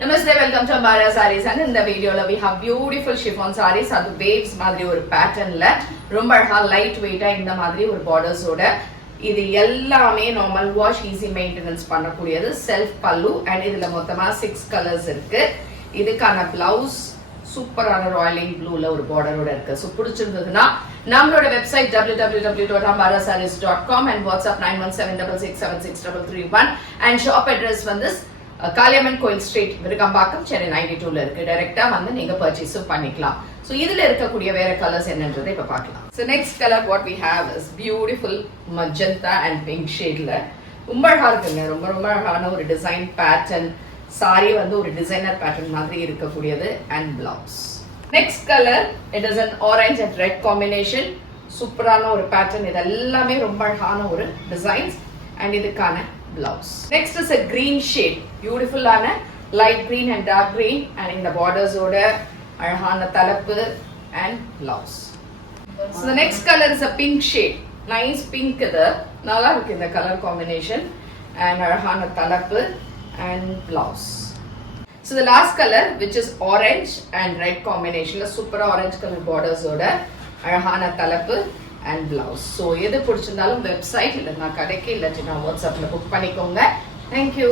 Namaste, welcome to Ambara Sarees and in the video we have beautiful chiffon sarees அது waves மாதிரி ஒரு பேட்டர்ன்ல ரொம்ப அழகா லைட் வெயிட்டா இந்த மாதிரி ஒரு பார்டர்ஸோட இது எல்லாமே நார்மல் வாஷ் ஈஸி மெயின்டெனன்ஸ் பண்ணக்கூடியது செல்ஃப் பல்லு அண்ட் இதுல மொத்தமா 6 கலர்ஸ் இருக்கு இதுக்கான பிளவுஸ் சூப்பரான ராயல் ப்ளூல ஒரு பார்டரோட இருக்கு சோ பிடிச்சிருந்ததுன்னா நம்மளோட website www.ambarasarees.com and WhatsApp 9176676331 and shop address வந்து காளியம்மன் கோயில் ஸ்ட்ரீட் விருகம்பாக்கம் சென்னை 92ல இருக்கு டைரக்டா வந்து நீங்க பர்ச்சேஸ் பண்ணிக்கலாம் சோ இதுல இருக்கக்கூடிய வேற கலர்ஸ் என்னன்றதை இப்ப பார்க்கலாம் so next colour what we have is beautiful magenta and pink shadeல ரொம்ப அழகா இருக்குங்க ரொம்ப ரொம்ப அழகான ஒரு டிசைன் பேட்டர்ன் சாரி வந்து ஒரு டிசைனர் பேட்டர்ன் மாதிரி இருக்கக்கூடியது and blouse next color it is an orange and red combination சூப்பரான ஒரு பேட்டர்ன் இது எல்லாமே ரொம்ப அழகான ஒரு டிசைன்ஸ் and இதுக்கான blouse next is a green shade beautiful ana light green and dark green and in the borders oda alahana talappu and blouse so the next color is a pink shade nice pink idu nalla irukku இந்த color combination and alahana talappu and blouse so the last color which is orange and red combination la super orange color borders oda alahana talappu and blouse so எது பிடிச்சிருந்தாலும் website இல்லனா கடைக்கு இல்லனா வாட்ஸ்அப்ல book பண்ணிக்கோங்க thank you